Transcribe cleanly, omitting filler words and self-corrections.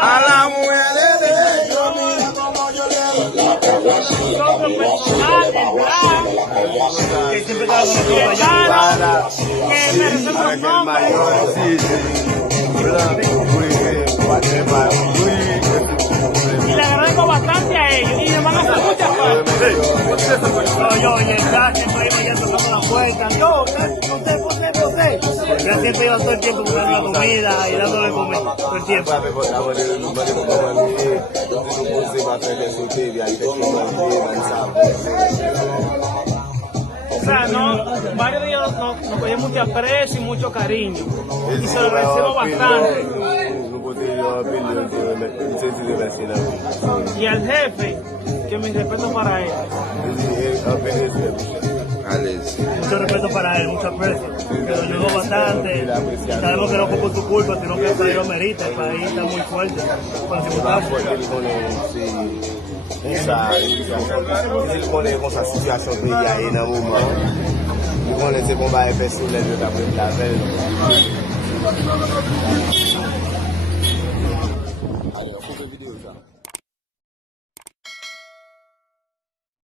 A la mujer de Dios, mira como yo le doy la Que siempre estaba con nosotros allá. que el mayor, sí, Y le agradezco bastante a ellos y me van a hacer muchas cosas. No, yo y el ya siempre iba ya tocando la puerta. Yo, usted. Ya siempre iba todo el tiempo buscando la comida y dándole comer todo el tiempo. O sea, varios días nos cogían mucho aprecio y mucho cariño. Y se lo agradecemos bastante. Y al jefe, que mi respeto para él. Mucho respeto para él, mucho aprecio. Que lo ayudó bastante. Y sabemos que no fue por su culpa, sino que el país lo merita. El país está muy fuerte. Con il connaît comme sa situation pays a énormément. Il connaît ses combats personnels de la veille. Allez, on coupe la vidéo ça.